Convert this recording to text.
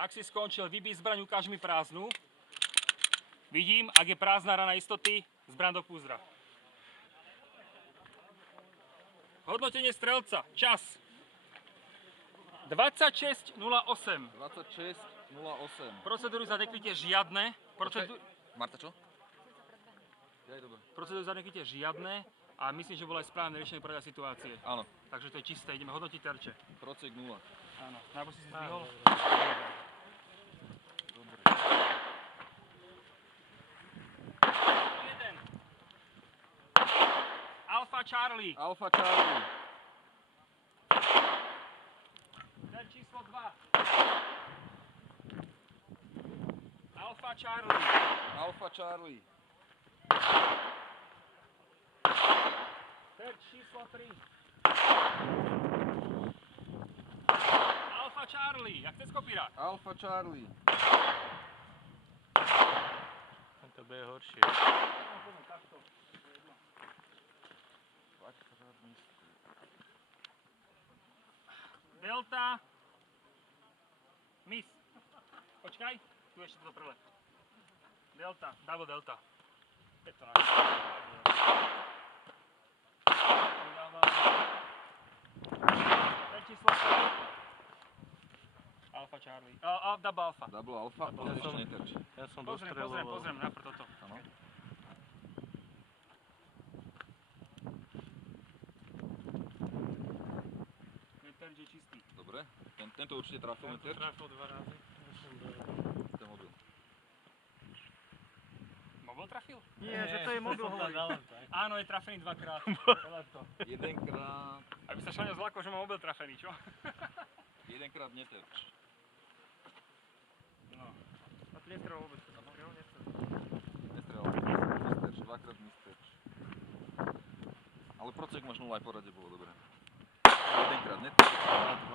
Ak si skončil, vybij zbraň, ukáž mi prázdnu. Vidím, ak je prázdna rana istoty, zbraň do púzdra. Hodnotenie strelca. Čas. 26.08. 26.08. Procedúry za nekrytie žiadne. Marta, čo? Ja, dobre. Procedúry za nekrytie žiadne. A myslím, že bolo aj správne riešenie podľa situácie. Áno. Takže to je čisté. Ideme hodnotiť terče. Procek 0. Áno. Najprv si zdvihol. Dobre. 1. Alfa Charlie. Alfa Charlie. Ter číslo 2. Alfa Charlie. Alfa Charlie. Ter číslo 3. Alfa Charlie. Jak chceš kopírať? Alfa Charlie. To bude horšie. Delta. Miss. Počkaj. Tu ešte to prvé. Delta. Double delta. Je to náš. Ter číslo 4. Alfa Charlie. Double alfa. Double alfa. Ja Ešte som- neterč. Ja som Pozriem, dostreľoval. najprv toto. Áno. Terč je čistý. Dobre. Tento určite trafil terč. Trafil 2 razy. Ja som do... Ten mobil. Mobil trafil? Nie, že to je mobil hovorí. Áno, je trafený dvakrát. Jedenkrát... Aby sa šľaňo zlakol, že má mobil trafený, čo? Jedenkrát neterč. No. A tu nestrelal vôbec. Jo, nestrelal. Nestrelal. Misterč. Dvakrát misterč. Ale procek máš 0 aj porade bolo dobré. Jedenkrát neterč.